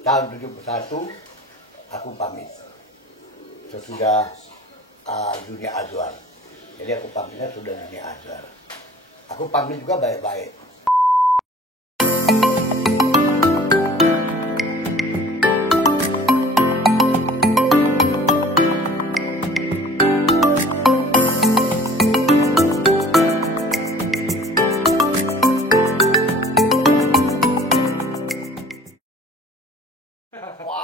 tahun 71 aku pamit sesudah dunia azwar. Jadi aku pamitnya sudah dunia azwar. Aku pamit juga baik-baik.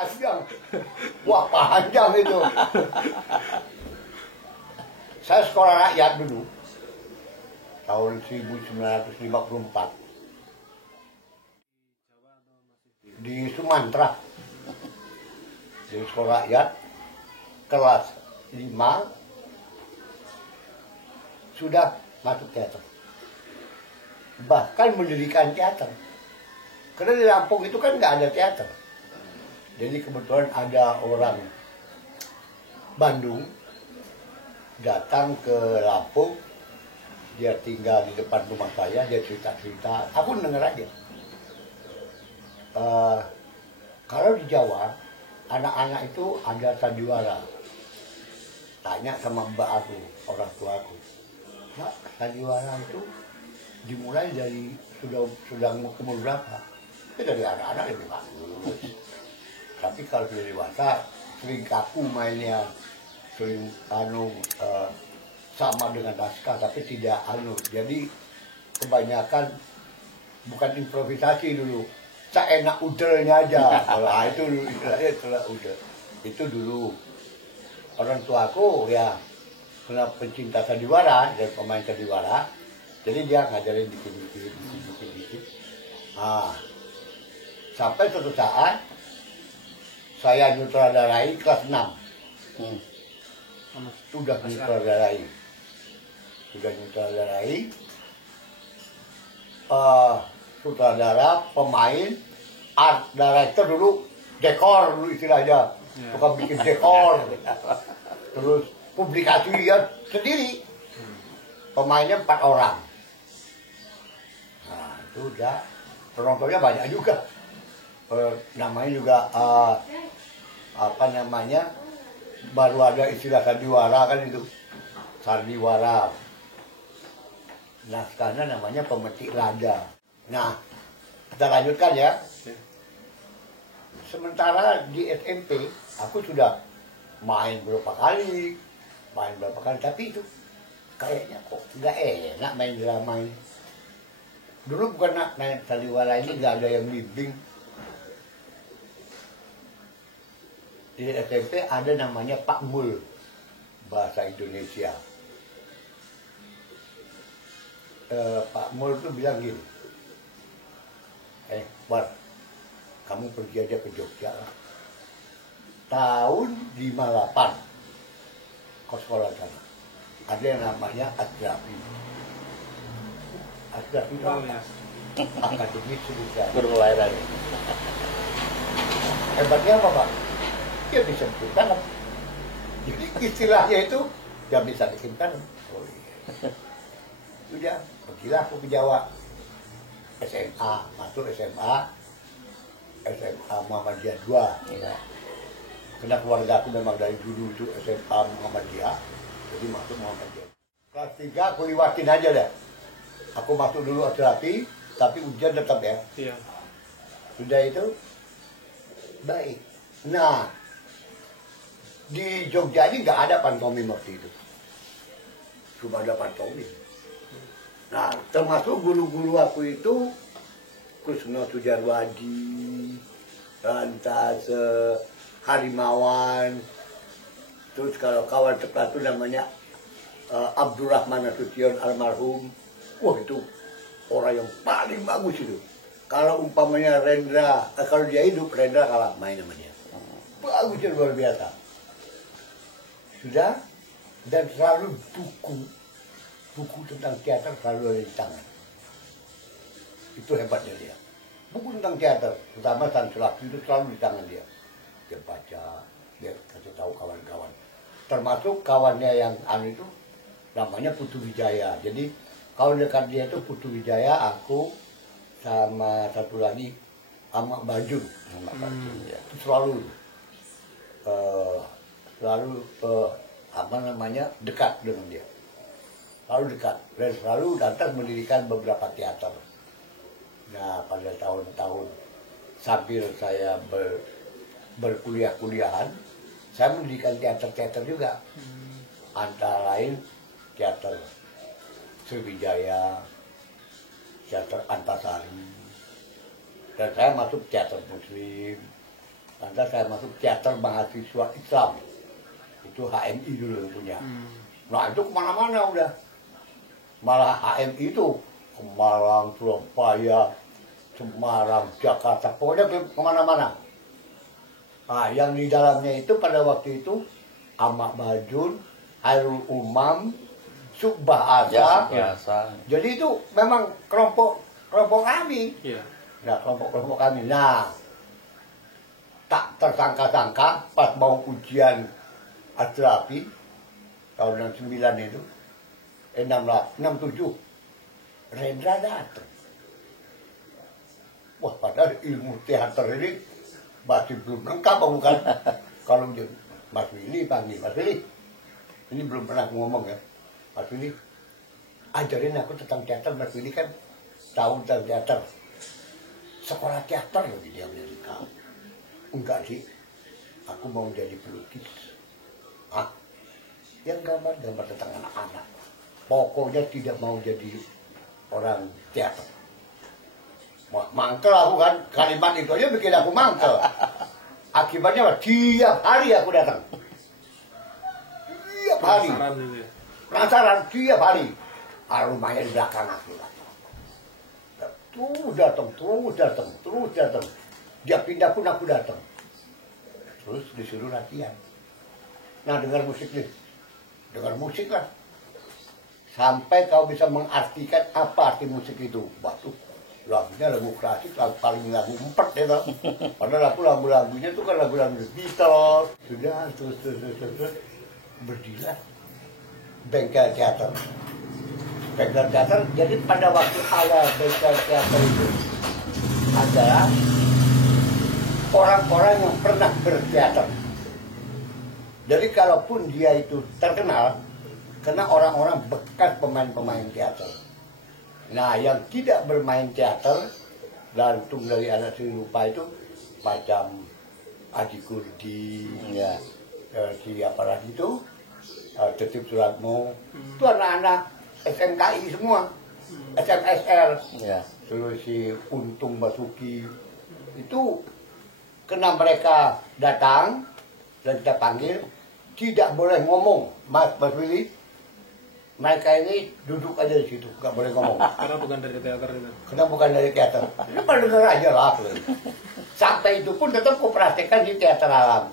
Panjang, wah panjang itu. Saya sekolah rakyat dulu, tahun 1954 di Sumatera, di sekolah rakyat kelas 5 sudah masuk teater, bahkan mendirikan teater. Karena di Lampung itu kan nggak ada teater. Jadi kebetulan ada orang Bandung datang ke Lampung, dia tinggal di depan rumah saya, dia cerita-cerita, aku denger aja. Kalau di Jawa, anak-anak itu ada sandiwara. Tanya sama mbak aku, orang tua aku. Mbak, sandiwara itu dimulai dari sudah umur berapa? Itu dari anak-anak lebih bagus. Tapi kalau sudah dewasa, sering kaku mainnya, sering sama dengan naskah, tapi tidak Jadi kebanyakan bukan improvisasi dulu, seenak udelnya aja. Nah, itu dulu istilahnya udel. Itu dulu orang tuaku ya kena pencinta sandiwara dan pemain sandiwara, jadi dia ngajarin dikit-dikit. Nah, sampai suatu saat saya nyutradarai kelas 6. Sudah nyutradarai. Sutradara, pemain, art director dulu, dekor dulu istilahnya. Bukan bikin dekor. Terus publikasi ya sendiri. Pemainnya 4 orang. Nah, itu udah penontonnya banyak juga. Namanya juga baru ada istilah sandiwara kan itu, sandiwara. Nah sekarang namanya pemetik lada. Nah kita lanjutkan ya. Sementara di SMP aku sudah main berapa kali, tapi itu kayaknya kok nggak enak main drama ini. Dulu bukan main sandiwara ini nggak ada yang bimbing. Di SMP ada namanya Pak Mul, bahasa Indonesia. Pak Mul itu bilang gini, Bar, kamu pergi aja ke Jogja lah. Tahun 58 ke sekolah sana. Ada yang namanya Adrafi. Adrafi itu Akademi Seni Berwirausaha. Hebatnya apa, Pak? Dia bisa bikin tanam. Jadi istilahnya itu dia bisa bikin tanam. Oh iya. Sudah, pergilah aku ke Jawa. SMA, masuk SMA Muhammadiyah 2. Ya. Karena keluarga aku memang dari dulu itu SMA Muhammadiyah, jadi masuk Muhammadiyah. Kelas 3 aku liwatin aja deh. Aku masuk dulu terapi, tapi ujian tetap ya. Iya. Sudah itu baik. Nah, di Jogja ini nggak ada pantomim waktu itu, cuma ada pantomim. Nah, termasuk guru-guru aku itu Kusno Sujarwadi, Rantase, Harimawan. Terus kalau kawan sekelas itu namanya Abdurrahman Nasution almarhum. Wah itu orang yang paling bagus itu. Kalau umpamanya Rendra, kalau dia hidup Rendra kalah main sama dia. Bagusnya luar biasa. Sudah, dan selalu buku tentang teater selalu ada di tangan. Itu hebatnya dia. Buku tentang teater, terutama San Sulaki itu selalu di tangan dia. Dia baca, dia kasih tahu kawan-kawan. Termasuk kawannya yang itu namanya Putu Wijaya. Jadi kalau dekat dia itu Putu Wijaya, aku sama satu lagi Ahmad Bajun. Ahmad Bajun, ya. Selalu apa namanya, dekat dengan dia. Selalu dekat dan selalu datang mendirikan beberapa teater. Nah, pada tahun-tahun sambil saya berkuliahan, saya mendirikan teater-teater juga. Antara lain teater Sriwijaya, teater Antasari, dan saya masuk teater Muslim. Lantas saya masuk teater mahasiswa Islam, itu HMI dulu punya. Nah itu kemana-mana udah, malah HMI itu ke Malang, Surabaya, Semarang, Jakarta, pokoknya kemana-mana. Nah yang di dalamnya itu pada waktu itu Ahmad Bajun, Hairul Umam, Subah Asa. Ya, Jadi itu memang kelompok kami. Iya. Nah kelompok kami. Nah tak tersangka-sangka pas mau ujian Astrapi tahun 69 itu 67 Rendra datang. Wah padahal ilmu teater ini masih belum lengkap bukan. Kalau Mas Willy panggil, Mas Willy ini belum pernah ngomong ya, Mas Willy ajarin aku tentang teater. Mas Willy kan tahu tentang teater, sekolah teater loh dia dari kau. Enggak sih, aku mau jadi pelukis. Yang gambar tentang anak-anak. Pokoknya tidak mau jadi orang teater. Mangkel aku kan, kalimat itu aja bikin aku mangkel. Akibatnya apa? Tiap hari aku datang. Tiap hari. Penasaran tiap hari. Rumahnya di belakang aku. Terus datang. Dia pindah pun aku datang. Terus disuruh latihan. Nah dengar musik nih. Dengar musik lah. Sampai kau bisa mengartikan apa arti musik itu. Waduh, lagunya lagu klasik, paling lagu 4 ya toh. Padahal aku lagu-lagunya itu kan lagu-lagu Beatles. Sudah terus berdirilah bengkel teater. Bengkel teater, jadi pada waktu awal bengkel teater itu adalah orang-orang yang pernah berteater. Jadi kalaupun dia itu terkenal, karena orang-orang bekas pemain-pemain teater. Nah, yang tidak bermain teater, lantung dari anak Sri Rupa itu macam Adi Kurdi, ya. Si apa lagi itu, Tetip Suratmo, itu anak-anak SMKI semua, SMSR, Ya. terus si Untung Basuki, itu kena mereka datang dan kita panggil, tidak boleh ngomong, Mas Willy. Mereka ini duduk aja di situ, nggak boleh ngomong. Karena bukan dari teater itu. Karena bukan dari teater. Ini pada denger aja lah. Sampai itu pun tetap kupraktekkan di teater alam.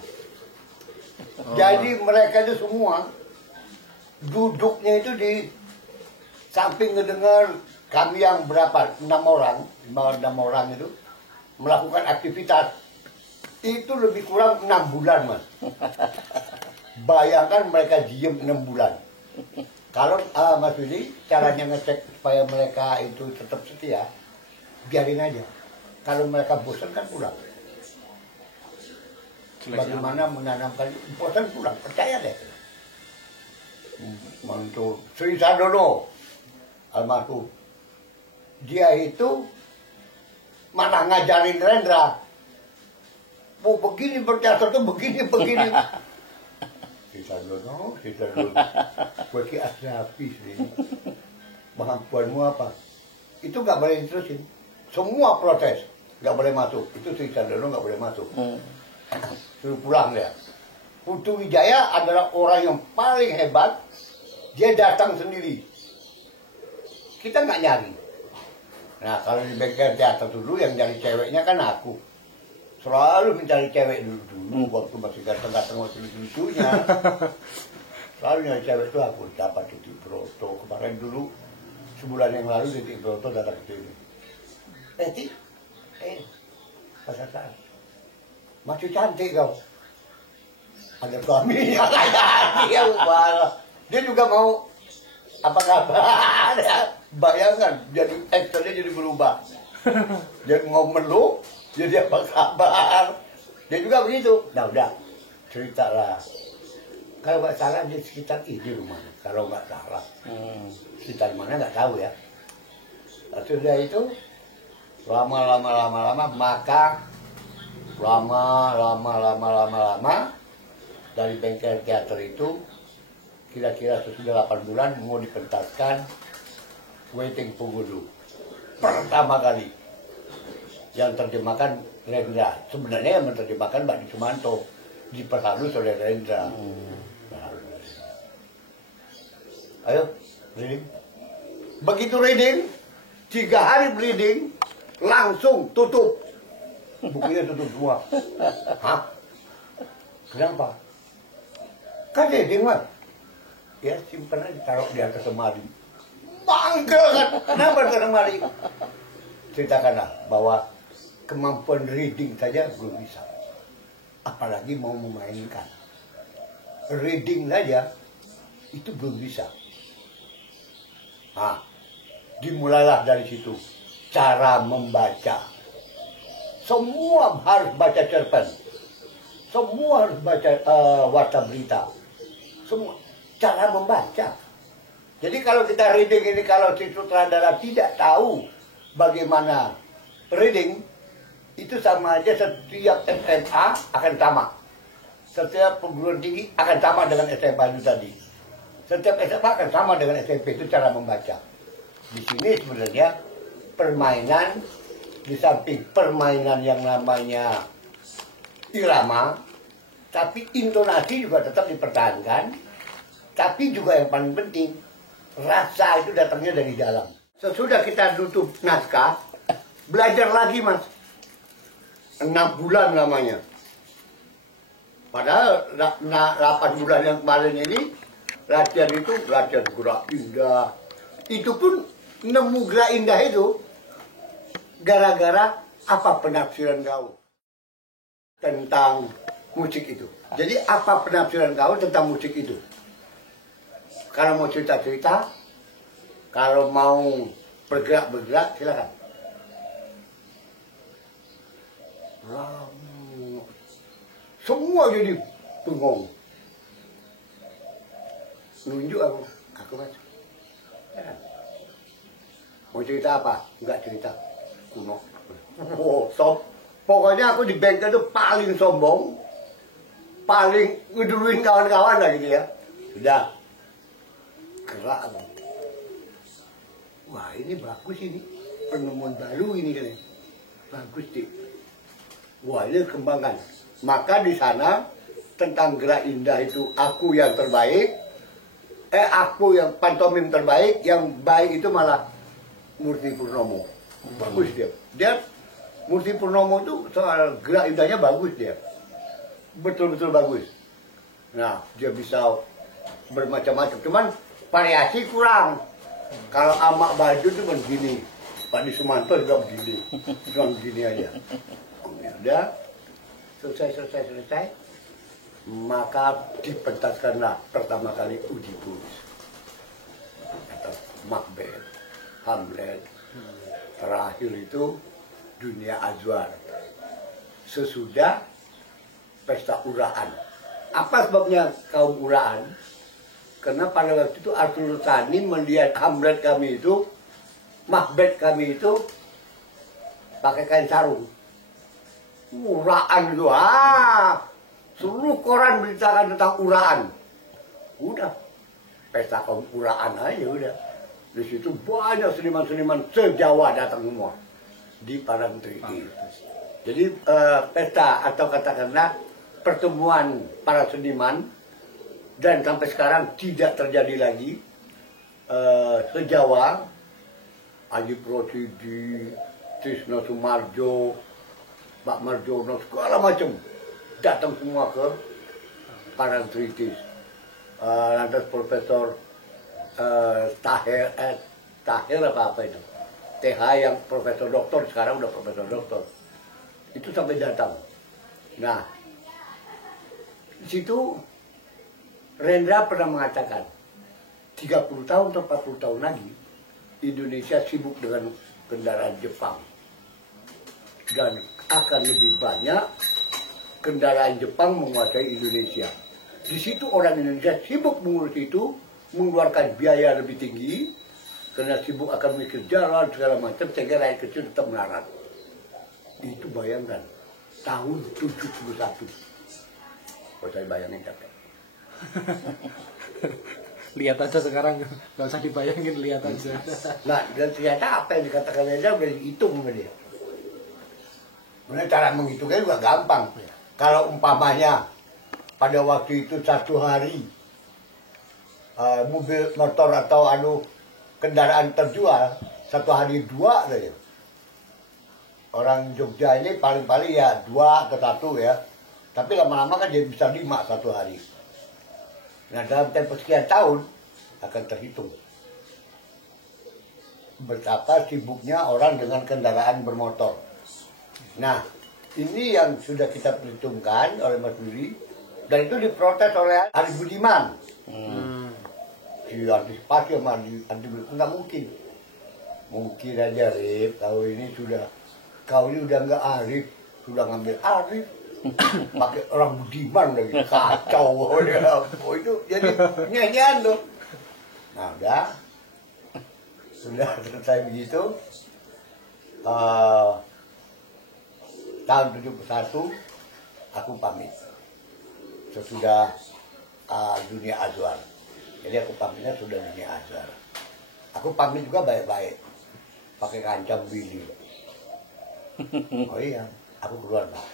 Jadi mereka itu semua duduknya itu di samping ngedengar kami yang berapa, 6 orang itu melakukan aktivitas. Itu lebih kurang 6 bulan, Mas. Bayangkan mereka diem 6 bulan. Kalau Mas Willy, caranya ngecek supaya mereka itu tetap setia, biarin aja. Kalau mereka bosan kan pulang. Bagaimana menanamkan bosan pulang, percaya deh. Untuk Sri Sardono, almarhum, dia itu malah ngajarin Rendra. Begini berteater tuh begini. Sisa dulu. Bagi Astrapi sih. Kemampuanmu apa? Itu nggak boleh diterusin. Semua protes nggak boleh masuk. Itu Sisa dulu nggak boleh masuk. Suruh pulang dia. Putu Wijaya adalah orang yang paling hebat. Dia datang sendiri. Kita nggak nyari. Nah kalau di bengkel teater dulu yang nyari ceweknya kan aku. Selalu mencari cewek dulu waktu masih ganteng-ganteng waktu lucunya. Selalu nyari cewek itu aku dapat Titik Broto. Kemarin dulu sebulan yang lalu Titik Broto datang ke sini. Pasal masih cantik kau. Ada suaminya dia dia juga mau apa kabar? Bayangkan jadi aktornya jadi berubah. Dia mau meluk Jadi apa kabar? Dia juga begitu. Nah udah, ceritalah. Kalau nggak salah di sekitar ini rumahnya. Kalau nggak salah, sekitar mana nggak tahu ya. Sudah itu lama, maka lama dari bengkel teater itu kira-kira sesudah 8 bulan mau dipentaskan Waiting Punggudu pertama kali yang terjemahkan Rendra. Sebenarnya yang menerjemahkan Mbak Sumanto diperhalus oleh Rendra. Ayo, reading. Begitu reading, 3 hari reading, langsung tutup. Bukunya tutup semua. Hah? Kenapa? Kan reading, Mas. Ya, simpan aja, taruh di atas lemari. Bangga kan? Kenapa atas lemari? Ceritakanlah bahwa kemampuan reading saja belum bisa. Apalagi mau memainkan. Reading saja, itu belum bisa. Nah, dimulailah dari situ. Cara membaca. Semua harus baca cerpen. Semua harus baca warta berita. Semua. Cara membaca. Jadi kalau kita reading ini, kalau si sutradara tidak tahu bagaimana reading, itu sama aja setiap SMA akan sama. Setiap perguruan tinggi akan sama dengan SMA itu tadi. Setiap SMA akan sama dengan SMP, itu cara membaca. Di sini sebenarnya permainan, di samping permainan yang namanya irama, tapi intonasi juga tetap dipertahankan. Tapi juga yang paling penting, rasa itu datangnya dari dalam. Sesudah kita tutup naskah, belajar lagi, Mas. 6 bulan lamanya. Padahal 8 bulan yang kemarin ini, latihan itu latihan gerak indah. Itu pun nemu gerak indah itu gara-gara apa penafsiran kau tentang musik itu. Jadi apa penafsiran kau tentang musik itu? Kalau mau cerita-cerita, kalau mau bergerak-bergerak, silakan. Semua jadi bengong. Nunjuk aku Mas. Ya. Mau cerita apa? Enggak cerita. Kuno. Oh, pokoknya aku di bengkel itu paling sombong, paling ngeduluin kawan-kawan lah gitu ya. Sudah. Gerak aku. Wah ini bagus ini. Penemuan baru ini kan. Bagus deh. Wah ini kembangkan. Maka di sana tentang gerak indah itu aku yang terbaik. Aku yang pantomim terbaik. Yang baik itu malah Murti Purnomo. Bagus dia. Dia Murti Purnomo itu soal gerak indahnya bagus dia. Betul-betul bagus. Nah dia bisa bermacam-macam. Cuman variasi kurang. Kalau Amak Baju itu begini. Pak Di Sumanto juga begini. Cuma begini aja. Udah selesai, maka dipentaskanlah pertama kali Oedipus, Macbeth, Hamlet, terakhir itu Dunia Azwar. Sesudah pesta uraan. Apa sebabnya kaum uraan? Karena pada waktu itu Arthur Tani melihat Hamlet kami itu, Macbeth kami itu pakai kain sarung. Uraan itu, seluruh koran beritakan tentang uraan. Udah, pesta kaum uraan aja udah. Di situ banyak seniman-seniman se-Jawa datang semua di Parangtritis. Jadi pesta atau katakanlah pertemuan para seniman dan sampai sekarang tidak terjadi lagi se-Jawa. Aji Prosidi, Trisno Sumarjo, Pak Marjono, segala macam datang semua ke Parangtritis. Lantas Profesor Tahir apa itu? TH yang Profesor Doktor, sekarang udah Profesor Doktor. Itu sampai datang. Nah, di situ Rendra pernah mengatakan 30 tahun atau 40 tahun lagi Indonesia sibuk dengan kendaraan Jepang. Dan akan lebih banyak kendaraan Jepang menguasai Indonesia. Di situ orang Indonesia sibuk mengurus itu, mengeluarkan biaya lebih tinggi, karena sibuk akan mikir jalan segala macam, sehingga rakyat kecil tetap melarat. Itu bayangkan, tahun 71. Kalau saya bayangin capek. Lihat aja sekarang, nggak usah dibayangin, lihat aja. Nah, dan ternyata apa yang dikatakan Reza udah dihitung sama dia. Sebenarnya cara menghitungnya juga gampang. Kalau umpamanya pada waktu itu 1 hari mobil motor atau kendaraan terjual 1 hari 2 saja. Orang Jogja ini paling-paling ya 2 ke 1 ya. Tapi lama-lama kan jadi bisa 5 1 hari. Nah, dalam tempo sekian tahun akan terhitung betapa sibuknya orang dengan kendaraan bermotor. Nah, ini yang sudah kita perhitungkan oleh Mas Willy, dan itu diprotes oleh Arif Budiman. Diantisipasi sama Arif Budiman, nggak mungkin. Mungkin aja, Rif, kau ini udah nggak Arif, sudah ngambil Arif, pakai orang Budiman lagi, kacau. Oh, itu jadi nyanyian tuh. Nah, sudah selesai begitu. Tahun 71 aku pamit sesudah dunia azwar. Jadi aku pamitnya sudah dunia azwar. Aku pamit juga baik-baik, pakai kancam Willy. Oh iya, aku keluar Pak.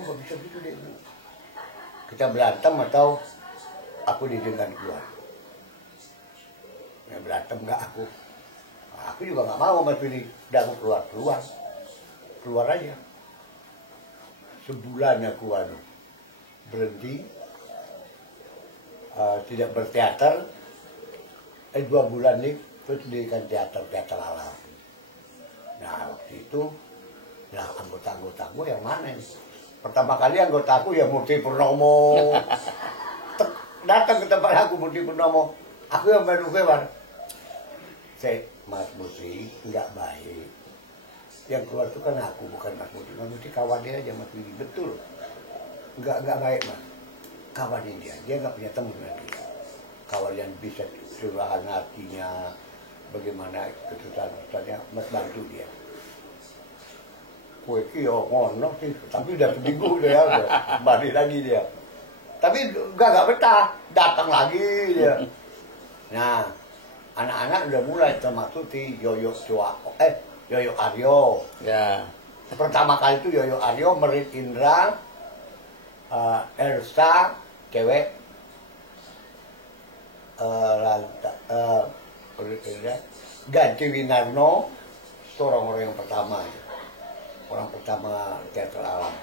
Nggak bisa gitu deh. Kita berantem atau aku diizinkan keluar. Ya berantem nggak aku. Nah, aku juga nggak mau Mas Willy. Udah aku keluar aja. Sebulan aku berhenti, tidak berteater. 2 bulan nih, terus dirikan teater alam. Nah, waktu itu, anggota gue yang mana nih? Pertama kali anggota aku ya Murti Purnomo. Datang ke tempat aku Murti Purnomo. Aku yang baru keluar. Mas Murti, nggak baik. Yang keluar itu kan aku, bukan Mas Murti. Mas Murti kawannya aja Mas Willy, betul. Nggak baik Mas. Kawannya dia nggak punya teman lagi. Kawan yang bisa curahan hatinya, bagaimana kesusahan-kesusahannya, Mas bantu dia. Kue kio ngono sih, tapi udah seminggu dia, udah balik lagi dia. Tapi nggak betah, datang lagi dia. Nah, anak-anak udah mulai termasuk di Yoyo Aryo. Ya. Pertama kali itu Yoyo Aryo, Merit Indra, Elsa, cewek, Ganti Winarno, itu orang-orang yang pertama. Orang pertama teater alam.